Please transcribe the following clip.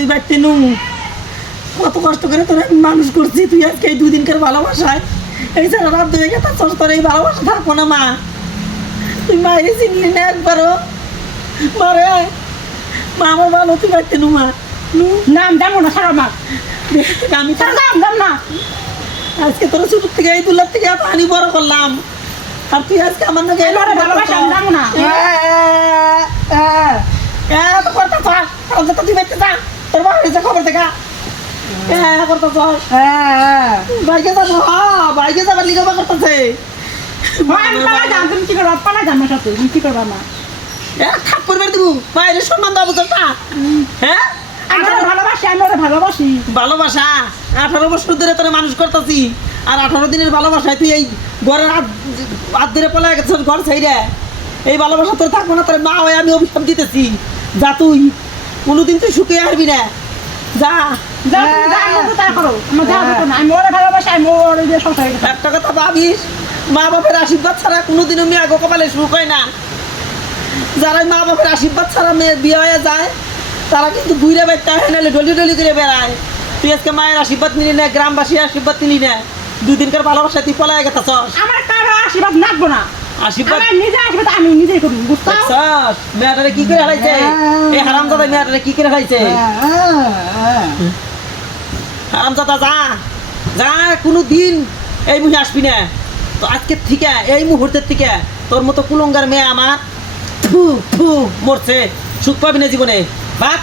তুই বাড়তে নু কত কষ্ট করে তোর মানুষ করছি তুই আজকে এই দুই দিনকার ভালোবাসায় এই সারা রাত ধরে গেছে তোর তোর এই ভালোবাসা থাকব না মা তুই মায়ের চিনলি না একবারও মারে মা আমার ভালো তুই বাড়তে নু মা নাম দাম না সারা মা আমি সারা দাম দাম না আজকে তোর ছোট থেকে এই দুলার থেকে এত হানি বড় করলাম আর তুই আজকে আমার নাকি এই লড়ে ভালোবাসা দাম না এত করতে তো তুই বাইতে যা তোর হয়েছে খবর দেখা হ্যাঁ যাব হ্যাঁ বাইকে যাবার করতেছে তুমি কি করবা? পালা যাম না কি করবা দিব। সম্মান বুঝটা হ্যাঁ? ভালোবাসি আমি ওরে ভালোবাসি। ভালোবাসা? আঠারো বছর ধরে তোরা মানুষ করতেছি। আর আঠারো দিনের ভালোবাসায় তুই এই ঘরের হাত হাত ধরে পলা গেছ ঘর ছাইরে এই ভালোবাসা তোর থাকব না তোর মা হয়ে আমি অভিশাপ দিতেছি। যা তুই। কোনোদিন তুই শুকিয়ে আসবি না। যা একটা কথা ভাবিস মা বাপের আশীর্বাদ ছাড়া কোনোদিনও মেয়ে আগো কপালে সুখ হয় না। যারা মা বাপের আশীর্বাদ ছাড়া মেয়ে বিয়ে হয়ে যায় তারা কিন্তু ঘুরে বেড়তে হয় নাহলে ডলি ডলি করে বেড়ায়। তুই আজকে মায়ের আশীর্বাদ নিলি না গ্রামবাসীর আশীর্বাদ নিলি না। দুই দিনকার ভালোবাসা তুই পলায় গেছস আমার কারও আশীর্বাদ লাগবো না। আশীর্বাদ। নিজে আমি করব মেয়েটারে কি করে হারাইছে? এই হারাম দাদা মেয়েটারে কি করে হারাইছে? হারাম যা। যা কোনো দিন এই মুহে আসবি না। তো আজকের থেকে এই মুহূর্তের থেকে তোর মতো কুলঙ্গার মেয়ে আমার ফু ফু মরছে। সুখ পাবি না জীবনে। ভাগ